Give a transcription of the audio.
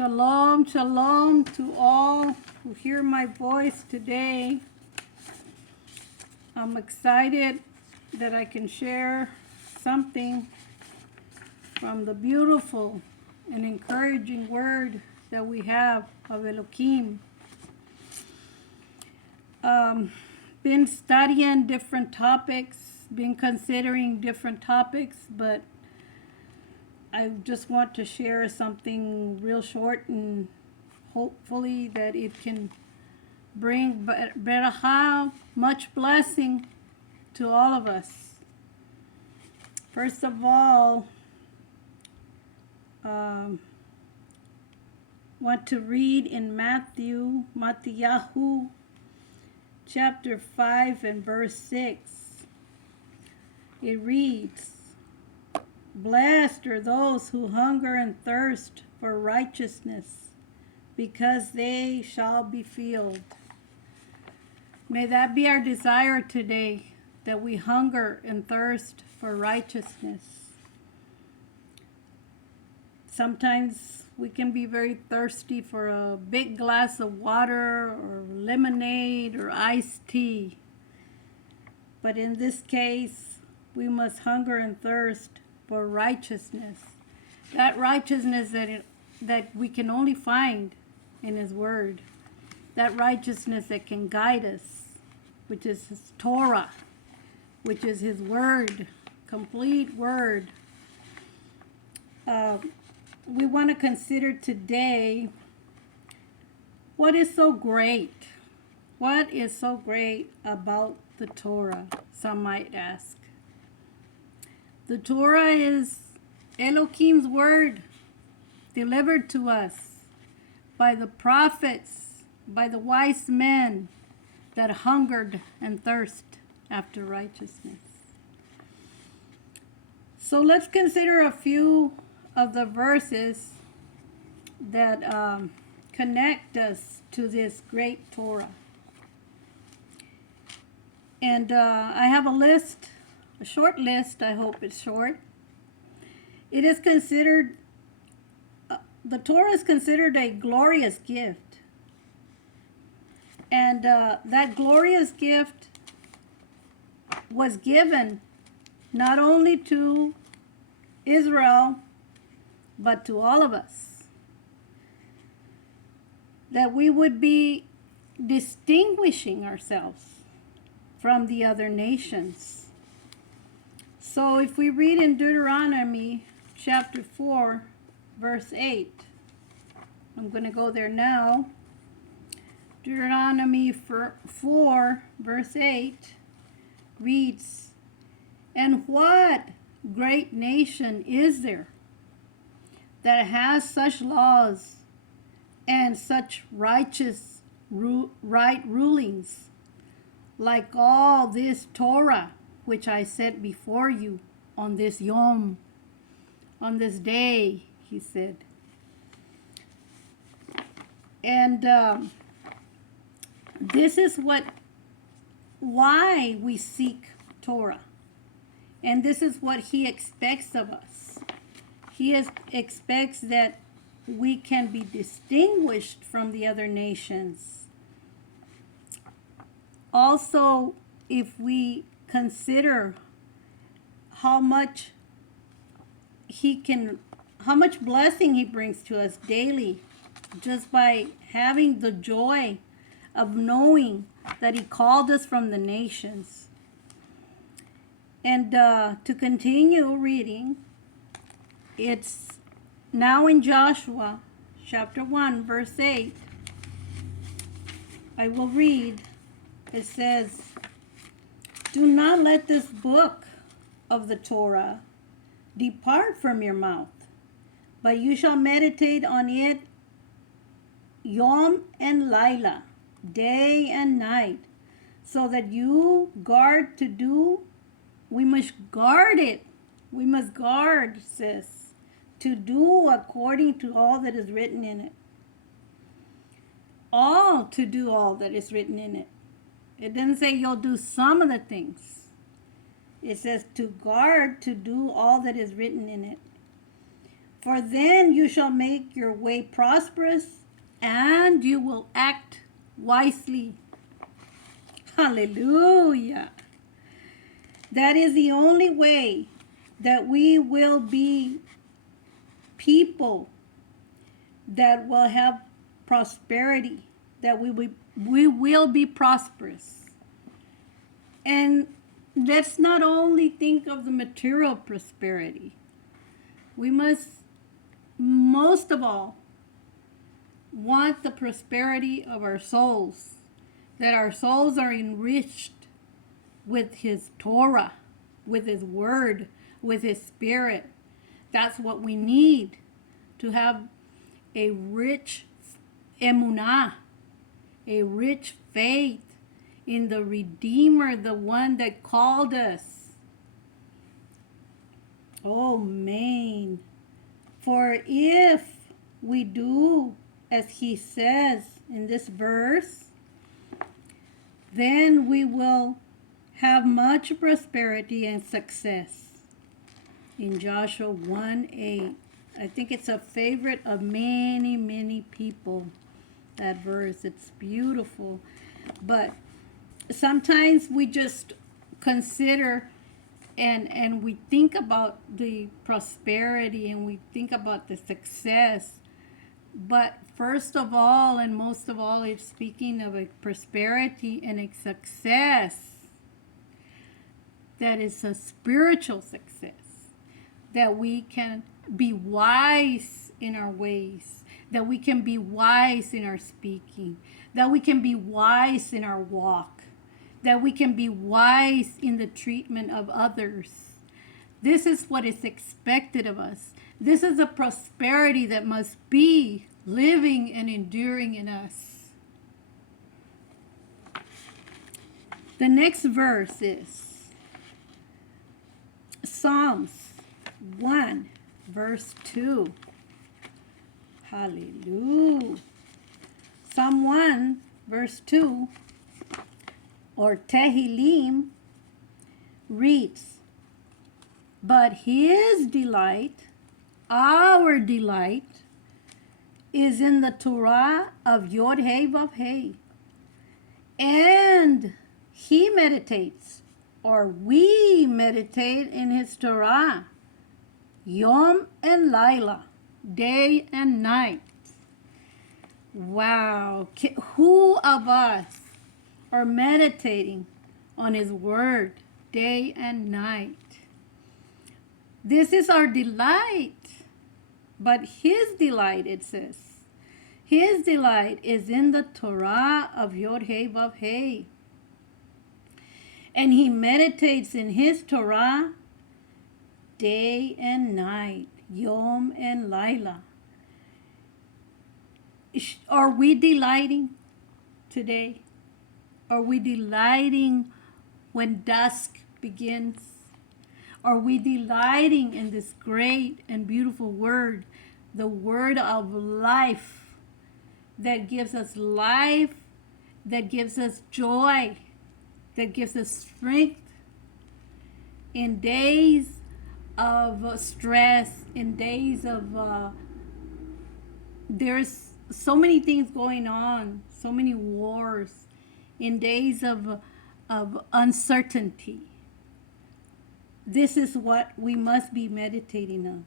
Shalom, shalom to all who hear my voice today. I'm excited that I can share something from the beautiful and encouraging word that we have of Elohim. Been studying different topics, been considering different topics, but I just want to share something real short and hopefully that it can bring better much blessing to all of us. First of all, want to read in Matthew chapter 5 and verse 6. It reads, "Blessed are those who hunger and thirst for righteousness, because they shall be filled." May that be our desire today, that we hunger and thirst for righteousness. Sometimes we can be very thirsty for a big glass of water or lemonade or iced tea. But in this case, we must hunger and thirst for righteousness. That righteousness that we can only find in His Word. That righteousness that can guide us, which is His Torah, which is His Word, complete Word. We want to consider today what is so great. What is so great about the Torah, some might ask. The Torah is Elohim's word delivered to us by the prophets, by the wise men that hungered and thirst after righteousness. So let's consider a few of the verses that connect us to this great Torah. And I have a list, a short list. I hope it's short. It is considered, the Torah is considered a glorious gift. And that glorious gift was given not only to Israel, but to all of us. That we would be distinguishing ourselves from the other nations. So if we read in Deuteronomy chapter 4, verse 8, I'm going to go there now. Deuteronomy 4, verse 8 reads, "And what great nation is there that has such laws and such righteous right rulings, like all this Torah which I set before you on this Yom," on this day, he said. And this is why we seek Torah. And this is what he expects of us. He expects that we can be distinguished from the other nations. Also, if we consider how much blessing he brings to us daily, just by having the joy of knowing that he called us from the nations. And to continue reading, it's now in Joshua chapter 1, verse 8. I will read. It says, "Do not let this book of the Torah depart from your mouth, but you shall meditate on it Yom and Laila, day and night, so that you guard to do." We must guard it. We must guard, sis, to do according to all that is written in it. All to do all that is written in it. It doesn't say you'll do some of the things. It says to guard to do all that is written in it. For then you shall make your way prosperous and you will act wisely. Hallelujah. That is the only way that we will be people that will have prosperity, that we will be prosperous. And let's not only think of the material prosperity. We must, most of all, want the prosperity of our souls, that our souls are enriched with His Torah, with His Word, with His Spirit. That's what we need to have a rich emunah, a rich faith in the Redeemer, the one that called us. Oh, man. For if we do as He says in this verse, then we will have much prosperity and success. In Joshua 1:8. I think it's a favorite of many, many people, that verse. It's beautiful. But sometimes we just consider and we think about the prosperity and we think about the success. But first of all and most of all, it's speaking of a prosperity and a success that is a spiritual success, that we can be wise in our ways, that we can be wise in our speaking, that we can be wise in our walk, that we can be wise in the treatment of others. This is what is expected of us. This is a prosperity that must be living and enduring in us. The next verse is Psalms 1, verse 2. Hallelujah. Psalm 1, verse 2, or Tehillim, reads, "But His delight, our delight, is in the Torah of Yod-Heh-Vav-Heh, and He meditates, or we meditate in His Torah, Yom and Laila, day and night." Wow. Who of us are meditating on His Word day and night? This is our delight. But His delight, it says, His delight is in the Torah of Yod-Heh-Vav-Heh. And He meditates in His Torah day and night, Yom and Laila. Are we delighting today? Are we delighting when dusk begins? Are we delighting in this great and beautiful word, the word of life, that gives us life, that gives us joy, that gives us strength in days of stress, in days of there's so many things going on, so many wars, in days of uncertainty. This is what we must be meditating on.